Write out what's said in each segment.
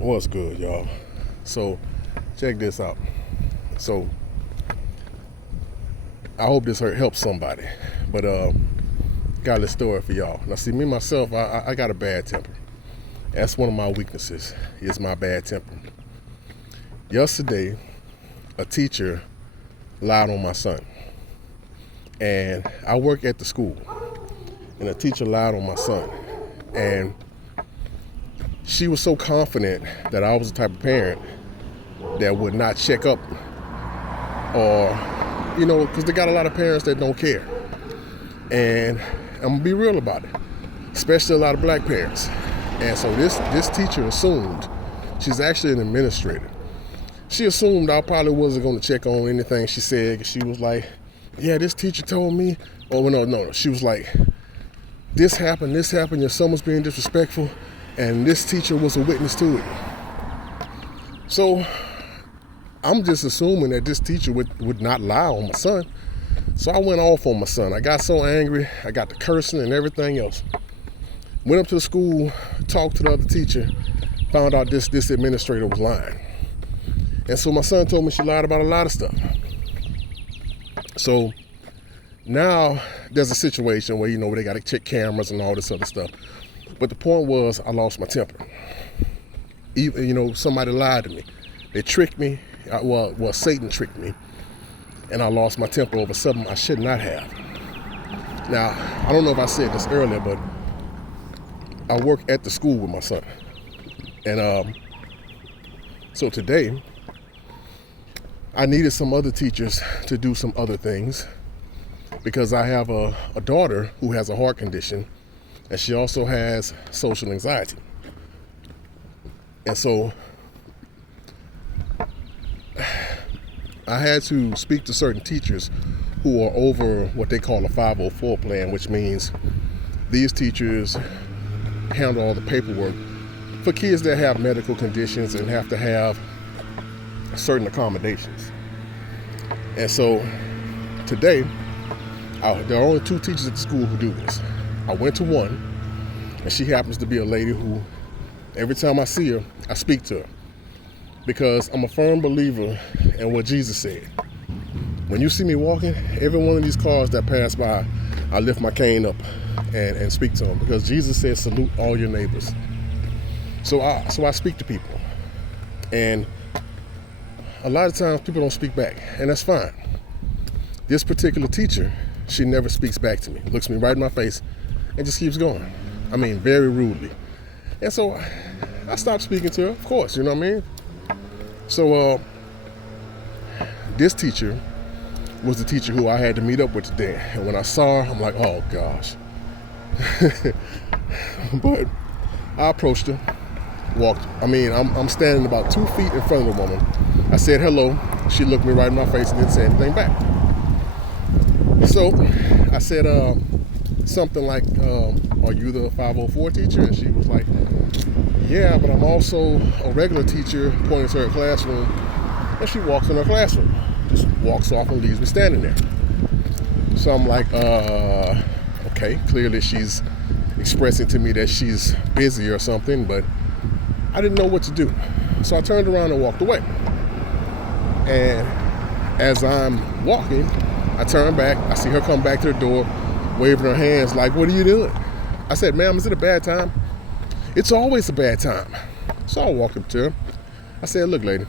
What's good, y'all? So, check this out. So, I hope this helps somebody. But got a little story for y'all. Now, see, me myself, I got a bad temper. That's one of my weaknesses. Is my bad temper. Yesterday, a teacher lied on my son, and I work at the school, and a teacher lied on my son, and she was so confident that I was the type of parent that would not check up, or, because they got a lot of parents that don't care. And I'm gonna be real about it, especially a lot of black parents. And so this teacher assumed, she's actually an administrator. She assumed I probably wasn't gonna check on anything she said. She was like, yeah, this teacher told me. Oh, no. She was like, this happened, your son was being disrespectful, and this teacher was a witness to it. So I'm just assuming that this teacher would not lie on my son. So I went off on my son. I got so angry, I got to cursing and everything else. Went up to the school, talked to the other teacher, found out this administrator was lying. And so my son told me she lied about a lot of stuff. So now there's a situation where, they got to check cameras and all this other stuff. But the point was, I lost my temper. Even, somebody lied to me. They tricked me. Well, Satan tricked me. And I lost my temper over something I should not have. Now, I don't know if I said this earlier, but I work at the school with my son. And so today, I needed some other teachers to do some other things, because I have a daughter who has a heart condition, and she also has social anxiety. And so I had to speak to certain teachers who are over what they call a 504 plan, which means these teachers handle all the paperwork for kids that have medical conditions and have to have certain accommodations. And so today, there are only 2 teachers at the school who do this. I went to one, and she happens to be a lady who, every time I see her, I speak to her. Because I'm a firm believer in what Jesus said. When you see me walking, every one of these cars that pass by, I lift my cane up and speak to them. Because Jesus said, salute all your neighbors. So I speak to people. And a lot of times people don't speak back, and that's fine. This particular teacher, she never speaks back to me, looks me right in my face, and just keeps going. I mean, very rudely. And so I stopped speaking to her, of course, you know what I mean? So this teacher was the teacher who I had to meet up with today. And when I saw her, I'm like, oh gosh. But I approached her, walked. I'm standing about 2 feet in front of the woman. I said hello. She looked me right in my face and didn't say anything back. So I said something like, are you the 504 teacher? And she was like, yeah, but I'm also a regular teacher, pointing to her classroom. And she walks in her classroom, just walks off and leaves me standing there. So I'm like, okay, clearly she's expressing to me that she's busy or something, but I didn't know what to do. So I turned around and walked away. And as I'm walking, I turn back, I see her come back to the door, waving her hands like, what are you doing? I said, ma'am, is it a bad time? It's always a bad time. So I walked up to her. I said, look, lady.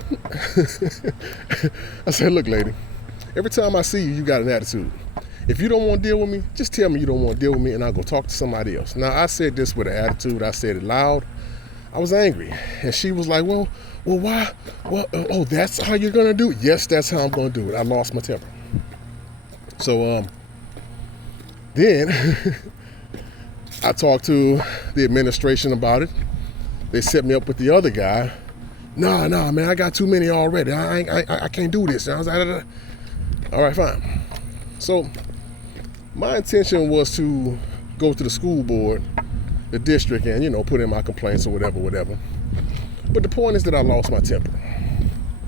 Every time I see you, you got an attitude. If you don't want to deal with me, just tell me you don't want to deal with me, and I'll go talk to somebody else. Now, I said this with an attitude. I said it loud. I was angry. And she was like, well, why? Well, oh, that's how you're going to do it? Yes, that's how I'm going to do it. I lost my temper. So then I talked to the administration about it. They set me up with the other guy. Nah, man, I got too many already. I can't do this. And I was like, all right, fine. So my intention was to go to the school board, the district, and, put in my complaints or whatever. But the point is that I lost my temper.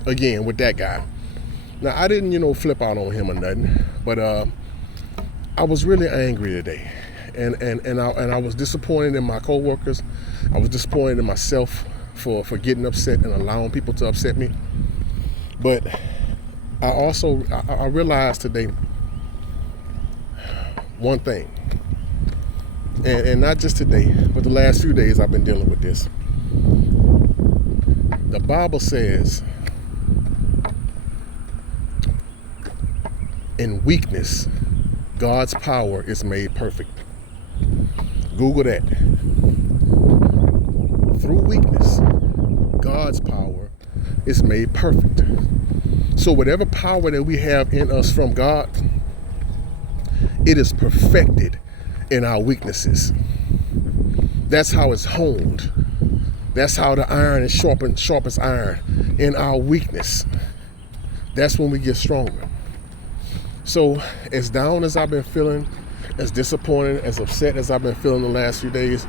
Again, with that guy. Now, I didn't, flip out on him or nothing, but I was really angry today. And I was disappointed in my coworkers. I was disappointed in myself for getting upset and allowing people to upset me. But I realized today one thing, and not just today, but the last few days I've been dealing with this. The Bible says, in weakness, God's power is made perfect. Google that. Through weakness, God's power is made perfect. So whatever power that we have in us from God, it is perfected in our weaknesses. That's how it's honed. That's how the iron is sharp as iron, in our weakness. That's when we get stronger. So as down as I've been feeling, as disappointed, as upset as I've been feeling the last few days,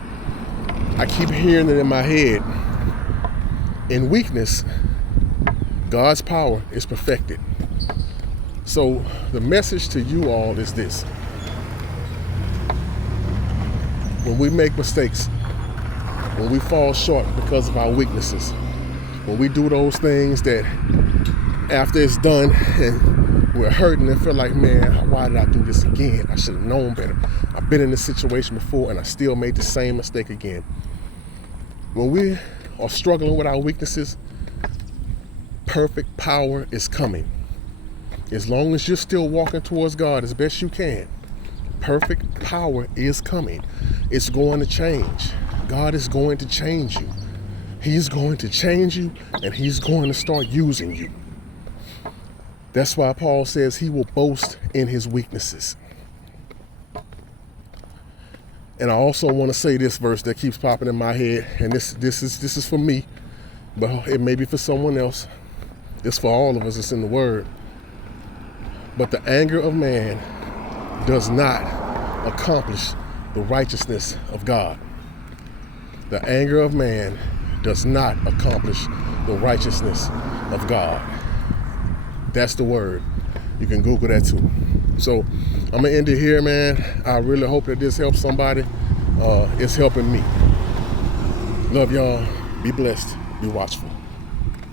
I keep hearing it in my head. In weakness, God's power is perfected. So the message to you all is this. When we make mistakes, when we fall short because of our weaknesses, when we do those things that after it's done and we're hurting and feel like, man, why did I do this again? I should have known better. I've been in this situation before and I still made the same mistake again. When we are struggling with our weaknesses, perfect power is coming. As long as you're still walking towards God as best you can, perfect power is coming. It's going to change. God is going to change you. He's going to change you, and he's going to start using you. That's why Paul says he will boast in his weaknesses. And I also want to say this verse that keeps popping in my head, and this is for me, but it may be for someone else. It's for all of us. It's in the Word. But the anger of man does not accomplish the righteousness of God. The anger of man does not accomplish the righteousness of God. That's the Word. You can Google that too. So I'm gonna end it here, man. I really hope that this helps somebody. It's helping me. Love y'all. Be blessed. Be watchful.